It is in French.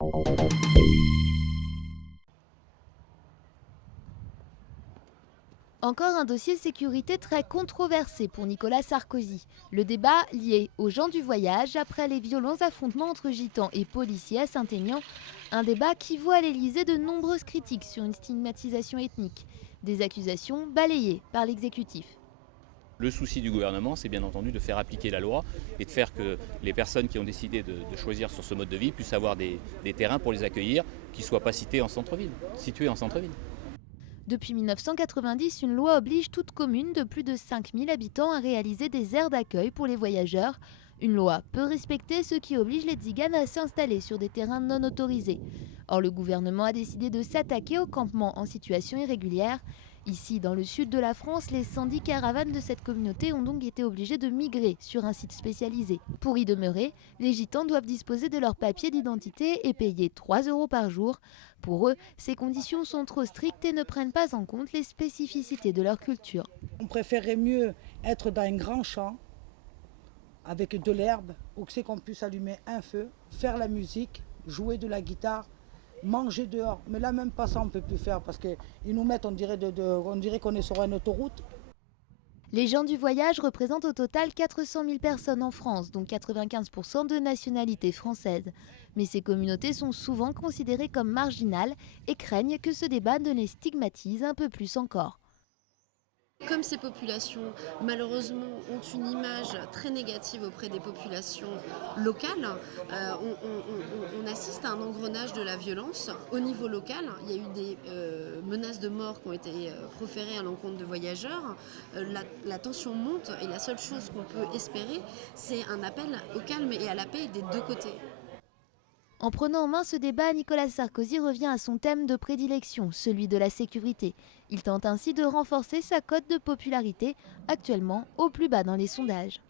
Encore un dossier sécurité très controversé pour Nicolas Sarkozy. Le débat lié aux gens du voyage après les violents affrontements entre gitans et policiers à Saint-Aignan. Un débat qui voit à l'Élysée de nombreuses critiques sur une stigmatisation ethnique. Des accusations balayées par l'exécutif. Le souci du gouvernement, c'est bien entendu de faire appliquer la loi et de faire que les personnes qui ont décidé de choisir sur ce mode de vie puissent avoir des terrains pour les accueillir qui ne soient pas situés en centre-ville. Depuis 1990, une loi oblige toute commune de plus de 5000 habitants à réaliser des aires d'accueil pour les voyageurs. Une loi peu respectée, ce qui oblige les tziganes à s'installer sur des terrains non autorisés. Or, le gouvernement a décidé de s'attaquer aux campements en situation irrégulière. Ici, dans le sud de la France, les 110 caravanes de cette communauté ont donc été obligées de migrer sur un site spécialisé. Pour y demeurer, les gitans doivent disposer de leur papier d'identité et payer 3 € par jour. Pour eux, ces conditions sont trop strictes et ne prennent pas en compte les spécificités de leur culture. On préférerait mieux être dans un grand champ avec de l'herbe où c'est qu'on puisse allumer un feu, faire la musique, jouer de la guitare, manger dehors. Mais là, même pas ça, on ne peut plus faire parce qu'ils nous mettent, on dirait qu'on est sur une autoroute. Les gens du voyage représentent au total 400 000 personnes en France, dont 95 % de nationalité française. Mais ces communautés sont souvent considérées comme marginales et craignent que ce débat ne les stigmatise un peu plus encore. Comme ces populations, malheureusement, ont une image très négative auprès des populations locales, on assiste à un engrenage de la violence. Au niveau local, il y a eu des menaces de mort qui ont été proférées à l'encontre de voyageurs. La tension monte et la seule chose qu'on peut espérer, c'est un appel au calme et à la paix des deux côtés. En prenant en main ce débat, Nicolas Sarkozy revient à son thème de prédilection, celui de la sécurité. Il tente ainsi de renforcer sa cote de popularité, actuellement au plus bas dans les sondages.